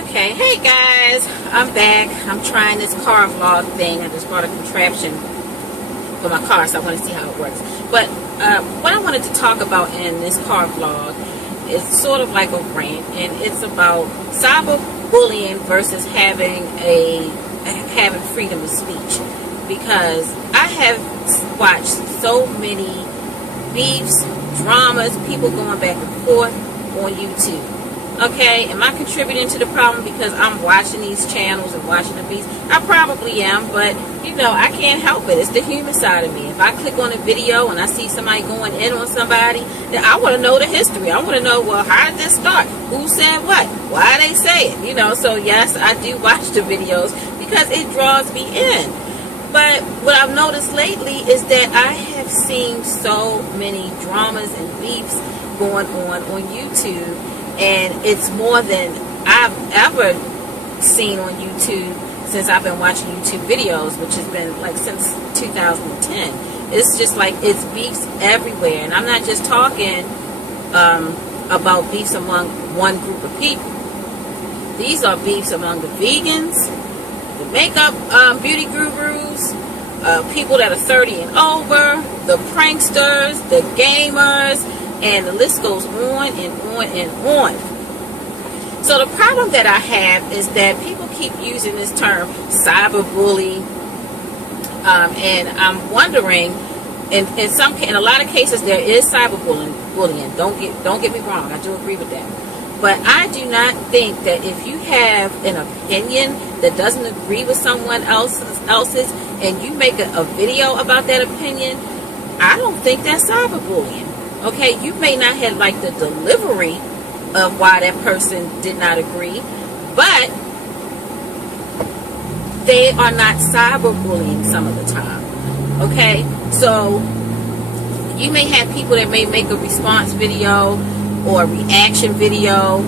Okay, hey guys, I'm back. I'm trying this car vlog thing. I just bought a contraption for my car, so I want to see how it works. But what I wanted to talk about in this car vlog is sort of like a rant, and it's about cyberbullying versus having freedom of speech. Because I have watched so many beefs, dramas, people going back and forth on YouTube. Okay, am I contributing to the problem because I'm watching these channels and watching the beefs? I probably am, but you know, I can't help it. It's the human side of me. If I click on a video and I see somebody going in on somebody, then I want to know the history. I want to know, well, how did this start? Who said what? Why they say it? You know, so yes, I do watch the videos because it draws me in. But what I've noticed lately is that I have seen so many dramas and beefs going on YouTube, and it's more than I've ever seen on YouTube since I've been watching YouTube videos, which has been like since 2010. It's just like it's beefs everywhere, and I'm not just talking about beefs among one group of people. These are beefs among the vegans, the makeup beauty gurus, people that are 30 and over, the pranksters, the gamers, and the list goes on and on and on. So the problem that I have is that people keep using this term cyberbully, and I'm wondering, in a lot of cases there is cyberbullying. Don't get me wrong, I do agree with that. But I do not think that if you have an opinion that doesn't agree with someone else's and you make a video about that opinion, I don't think that's cyberbullying. Okay, you may not have like the delivery of why that person did not agree, but they are not cyberbullying some of the time. Okay, so you may have people that may make a response video or a reaction video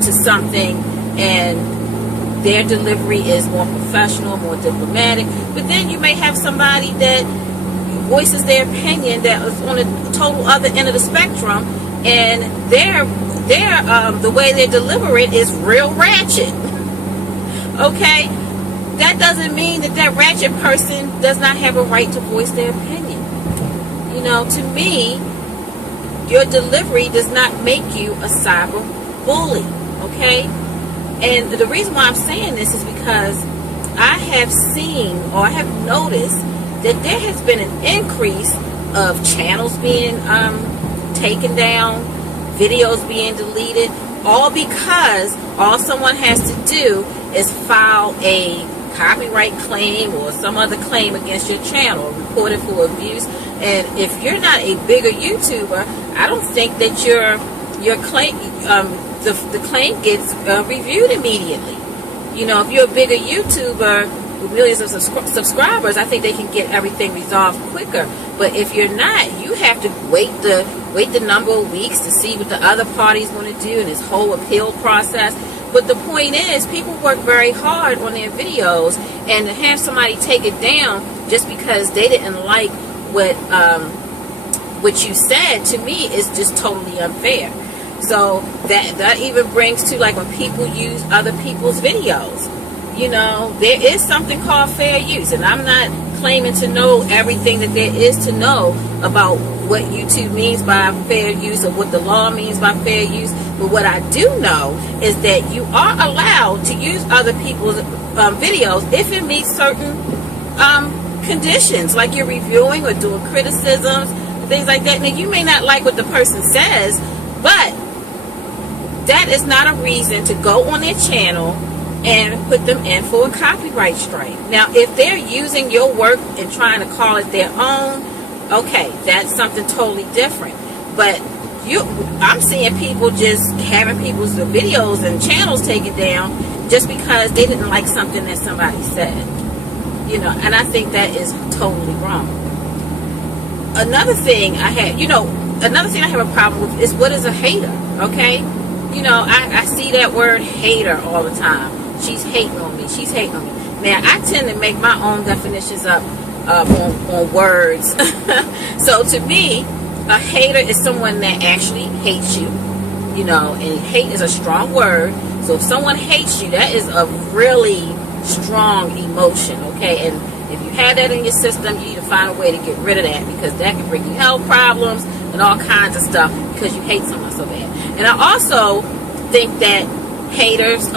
to something, and their delivery is more professional, more diplomatic, but then you may have somebody that voices their opinion that is on the total other end of the spectrum, and the way they deliver it is real ratchet. Okay, that doesn't mean that ratchet person does not have a right to voice their opinion. You know, to me, your delivery does not make you a cyber bully. Okay, and the reason why I'm saying this is because I have seen, or I have noticed, that there has been an increase of channels being taken down, videos being deleted, all because all someone has to do is file a copyright claim or some other claim against your channel, report it for abuse. And if you're not a bigger YouTuber, I don't think that your claim, the claim gets reviewed immediately. You know, if you're a bigger YouTuber with millions of subscribers, I think they can get everything resolved quicker. But if you're not, you have to wait the number of weeks to see what the other party's going to do in this whole appeal process. But the point is, people work very hard on their videos, and to have somebody take it down just because they didn't like what you said, to me, is just totally unfair. So that even brings to like when people use other people's videos. You know, there is something called fair use, and I'm not claiming to know everything that there is to know about what YouTube means by fair use or what the law means by fair use. But what I do know is that you are allowed to use other people's videos if it meets certain conditions, like you're reviewing or doing criticisms, things like that. Now, you may not like what the person says, but that is not a reason to go on their channel and put them in for a copyright strike. Now, if they're using your work and trying to call it their own, okay, that's something totally different. But I'm seeing people just having people's videos and channels taken down just because they didn't like something that somebody said. You know, and I think that is totally wrong. Another thing I have a problem with is, what is a hater? Okay, you know, I see that word hater all the time. She's hating on me. She's hating on me. Now, I tend to make my own definitions up on words. So to me, a hater is someone that actually hates you. You know, and hate is a strong word. So if someone hates you, that is a really strong emotion, okay? And if you have that in your system, you need to find a way to get rid of that, because that can bring you health problems and all kinds of stuff because you hate someone so bad. And I also think that haters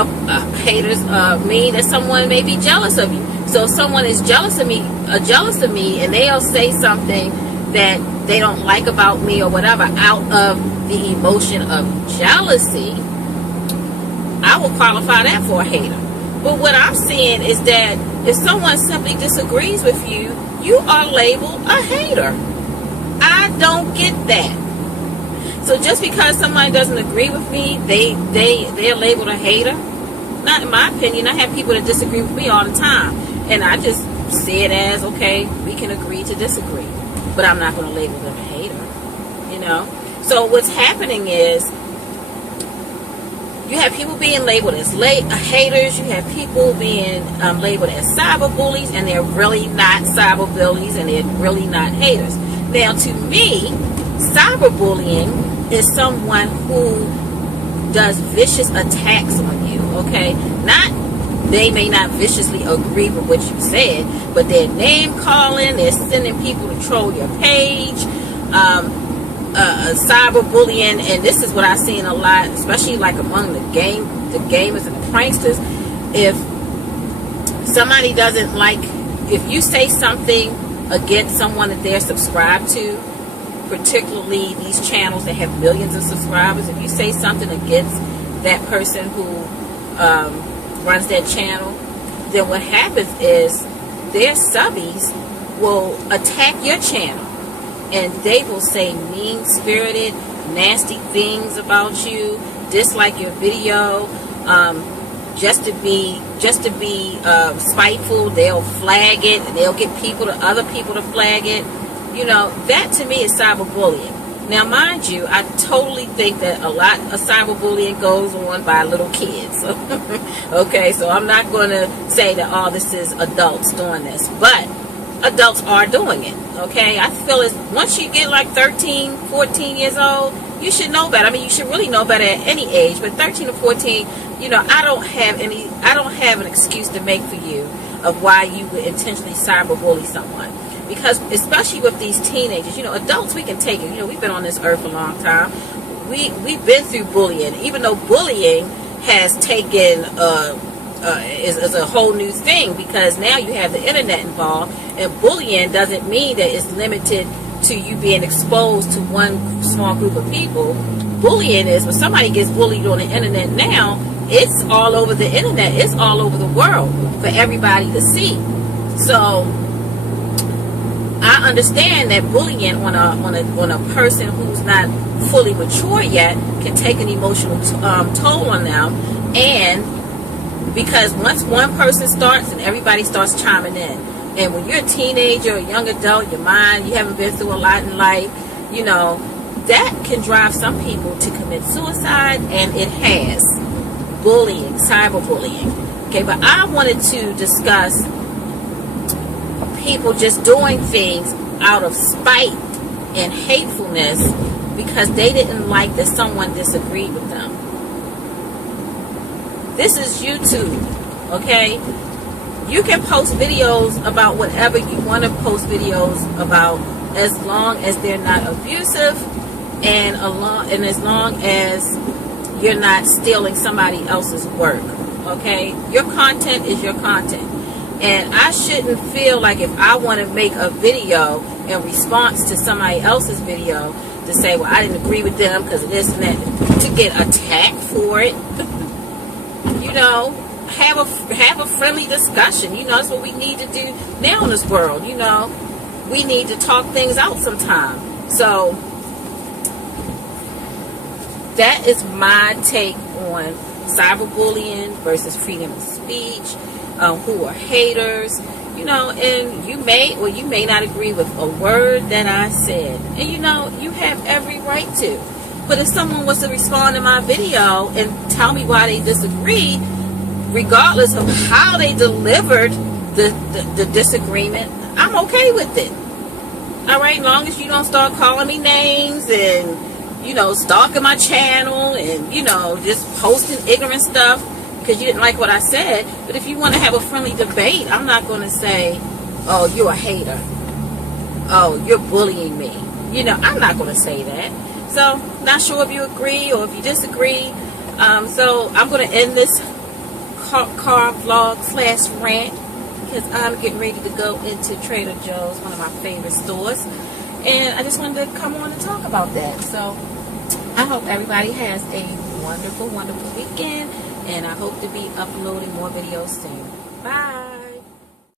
mean that someone may be jealous of you. So if someone is jealous of me, and they'll say something that they don't like about me or whatever out of the emotion of jealousy, I will qualify that for a hater. But what I'm seeing is that if someone simply disagrees with you, you are labeled a hater. I don't get that. So just because somebody doesn't agree with me, they're labeled a hater? Not in my opinion. I have people that disagree with me all the time, and I just see it as, okay, we can agree to disagree, but I'm not going to label them a hater, you know? So what's happening is you have people being labeled as haters. You have people being labeled as cyberbullies, and they're really not cyberbullies, and they're really not haters. Now, to me, cyberbullying is someone who does vicious attacks on you, okay? They may not viciously agree with what you said, but they're name calling, they're sending people to troll your page, cyberbullying, and this is what I've seen a lot, especially like among the gamers and the pranksters. If somebody doesn't like, if you say something against someone that they're subscribed to, particularly these channels that have millions of subscribers, if you say something against that person who runs that channel, then what happens is their subbies will attack your channel, and they will say mean-spirited, nasty things about you, dislike your video, just to be spiteful. They'll flag it, and they'll get other people to flag it. You know, that to me is cyberbullying. Now, mind you, I totally think that a lot of cyberbullying goes on by little kids. Okay, so I'm not going to say that all this is adults doing this, but adults are doing it. Okay, I feel it's once you get like 13, 14 years old, you should know better. I mean, you should really know better at any age, but 13 or 14, you know, I don't have an excuse to make for you of why you would intentionally cyberbully someone. Because especially with these teenagers, you know, adults, we can take it. You know, we've been on this earth a long time. We've been through bullying, even though bullying has taken is a whole new thing, because now you have the internet involved, and bullying doesn't mean that it's limited to you being exposed to one small group of people. Bullying is when somebody gets bullied on the internet now, it's all over the internet, it's all over the world for everybody to see. So I understand that bullying on a person who's not fully mature yet can take an emotional toll on them, and because once one person starts, and everybody starts chiming in, and when you're a teenager or a young adult, your mind, you haven't been through a lot in life, you know, that can drive some people to commit suicide, and it has. Bullying, cyberbullying. Okay, but I wanted to discuss people just doing things out of spite and hatefulness because they didn't like that someone disagreed with them. This is YouTube, okay? You can post videos about whatever you want to post videos about, as long as they're not abusive, and as long as you're not stealing somebody else's work, okay? Your content is your content. And I shouldn't feel like if I want to make a video in response to somebody else's video to say, well, I didn't agree with them because of this and that, to get attacked for it. You know, have a friendly discussion. You know, that's what we need to do now in this world. You know, we need to talk things out sometime. So that is my take on cyberbullying versus freedom of speech. Who are haters, you know, and you may or you may not agree with a word that I said, and you know, you have every right to. But if someone was to respond to my video and tell me why they disagree, regardless of how they delivered the disagreement, I'm okay with it. All right, as long as you don't start calling me names and you know, stalking my channel and, you know, just posting ignorant stuff because you didn't like what I said. But if you want to have a friendly debate, I'm not going to say, oh, you're a hater. Oh, you're bullying me. You know, I'm not going to say that. So, not sure if you agree or if you disagree. So, I'm going to end this car vlog / rant because I'm getting ready to go into Trader Joe's, one of my favorite stores. And I just wanted to come on and talk about that. So, I hope everybody has a wonderful, wonderful weekend. And I hope to be uploading more videos soon. Bye.